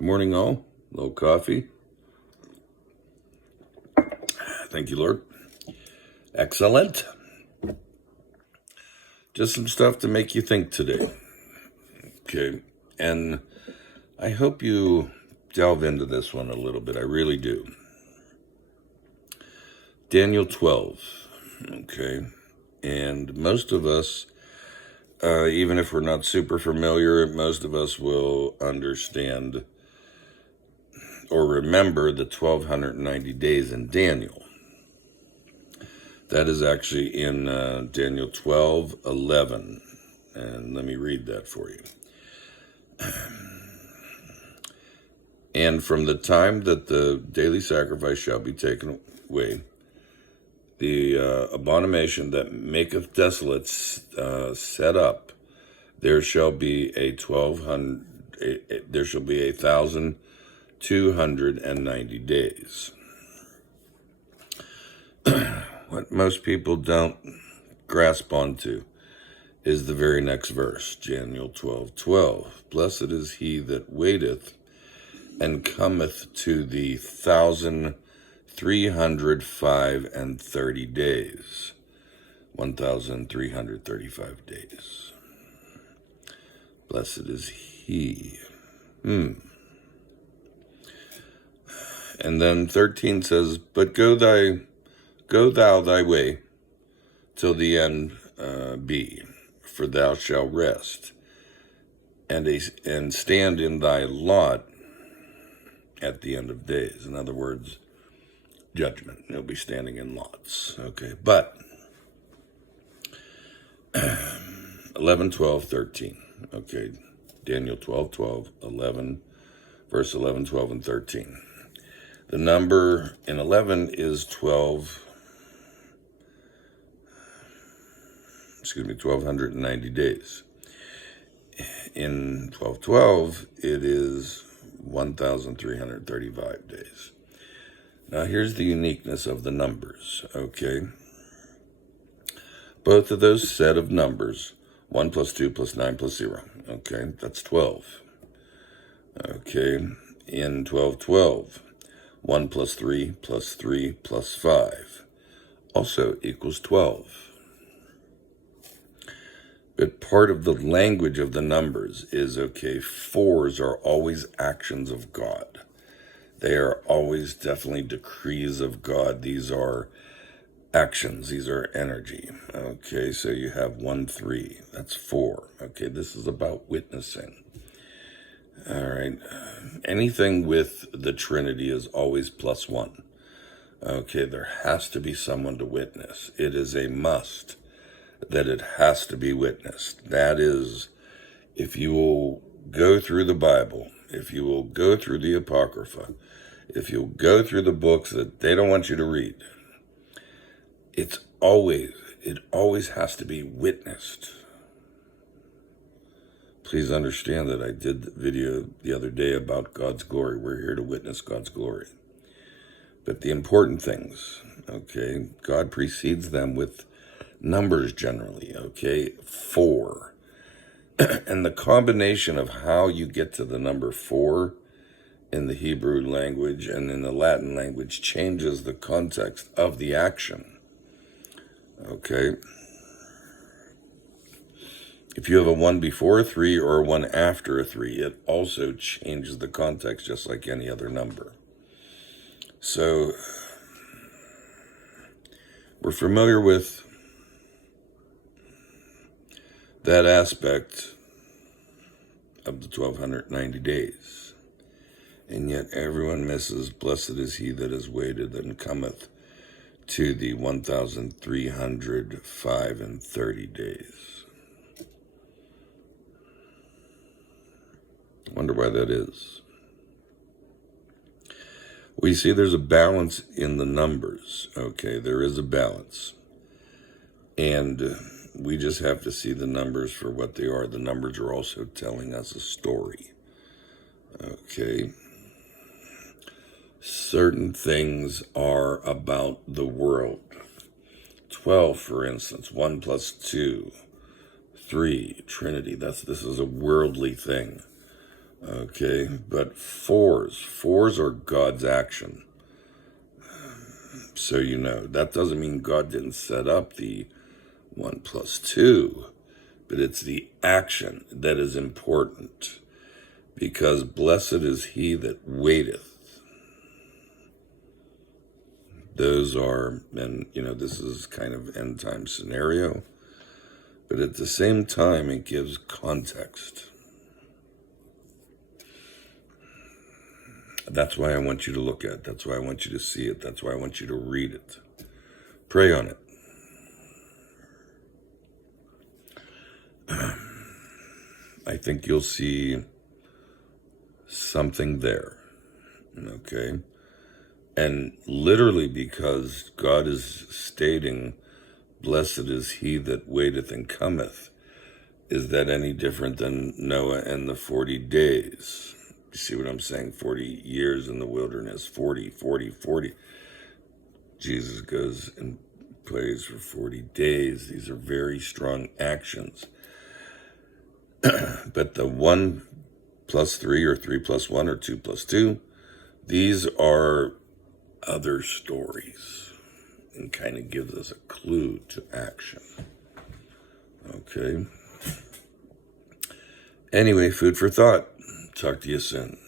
Good morning, all. A little coffee. Thank you, Lord. Excellent. Just some stuff to make you think today. Okay. And I hope you delve into this one a little bit. I really do. Daniel 12. Okay. And most of us, even if we're not super familiar, most of us will understand or remember the 1290 days in Daniel. That is actually in Daniel 12:11. And let me read that for you. And from the time that the daily sacrifice shall be taken away, the abomination that maketh desolate set up, there shall be 1,290 days. What most people don't grasp onto is the very next verse, Daniel 12:12. Blessed is he that waiteth and cometh to the 1,330 days. 1,335 days. Blessed is he. And then 13 says, but go thou thy way till the end be, for thou shalt rest, and stand in thy lot at the end of days. In other words, judgment. You'll be standing in lots. Okay, but 11, 12, 13. Okay, Daniel 12:12, 11, verse 11, 12, and 13. The number in 11 is 1,290 days. In 12:12, it is 1,335 days. Now, here's the uniqueness of the numbers, okay? Both of those set of numbers, 1 plus 2 plus 9 plus 0, okay? That's 12. Okay, in 12:12, 1 plus 3 plus 3 plus 5 also equals 12. But part of the language of the numbers is, okay, fours are always actions of God. They are always definitely decrees of God. These are actions. These are energy. Okay, so you have 1, 3. That's 4. Okay, this is about witnessing. All right. Anything with the Trinity is always plus 1. Okay, there has to be someone to witness. It is a must that it has to be witnessed. That is, if you will go through the Bible, if you will go through the Apocrypha, if you'll go through the books that they don't want you to read, it always has to be witnessed. Please understand that I did the video the other day about God's glory. We're here to witness God's glory. But the important things, okay, God precedes them with numbers generally, okay, 4. And the combination of how you get to the number 4 in the Hebrew language and in the Latin language changes the context of the action, okay? If you have a 1 before a 3 or a 1 after a 3, it also changes the context just like any other number. So we're familiar with that aspect of the 1,290 days. And yet everyone misses, blessed is he that is waited and cometh to the 1,330 days. Wonder why that is. We see there's a balance in the numbers. Okay, there is a balance. And we just have to see the numbers for what they are. The numbers are also telling us a story. Okay. Certain things are about the world. 12, for instance, 1 plus 2, 3, Trinity. This is a worldly thing. Okay, but fours are God's action. So you know, that doesn't mean God didn't set up the 1 plus 2, but it's the action that is important. Because blessed is he that waiteth. Those are, and you know, this is kind of end time scenario, but at the same time, it gives context. That's why I want you to look at it. That's why I want you to see it. That's why I want you to read it. Pray on it. I think you'll see something there. Okay? And literally, because God is stating, blessed is he that waiteth and cometh, is that any different than Noah and the 40 days? You see what I'm saying? 40 years in the wilderness, 40, 40, 40. Jesus goes and prays for 40 days. These are very strong actions. But the 1 plus 3 or 3 plus 1 or 2 plus 2, these are other stories and kind of gives us a clue to action. Okay. Anyway, food for thought. Talk to you soon.